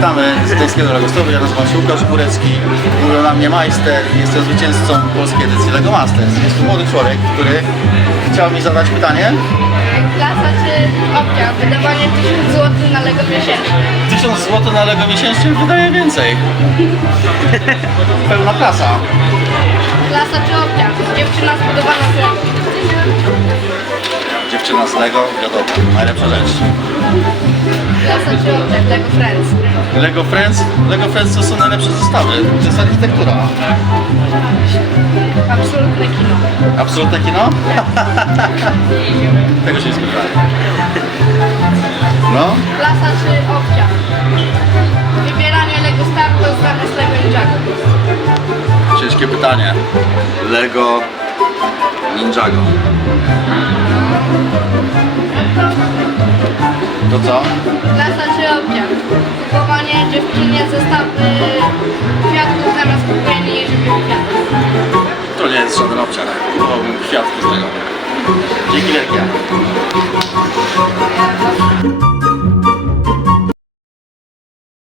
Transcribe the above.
Witamy z Gdańskiego Legostowu, ja nazywam się Łukasz Górecki, mówią na mnie Majster, jestem zwycięzcą polskiej edycji Lego Masters. Jest młody człowiek, który chciał mi zadać pytanie. Klasa czy opcja? Wydawanie 1000 zł na Lego miesięcznie. 1000 zł na Lego miesięcznie wydaje więcej. Pełna klasa. Klasa czy opcja? Dziewczyna zbudowana z Lego. Dziewczyna z Lego, wiadomo, najlepsza rzecz. Lego Friends. Lego Friends, Lego Friends to są najlepsze zestawy. To jest architektura. Absolutne kino. Absolutne kino? Tego się nie spodziewałem. No, Klasa czy opcja? Wybieranie Lego Star Wars zamiast Lego Ninjago. ciężkie pytanie. Lego Ninjago. To co? Klasa czy opcja? Kupowanie dziewczynie zestawy kwiatków zamiast kupienie jej kwiatów. To nie jest żaden obciach. Kupowałbym kwiatki z tego. Dzięki wielkie.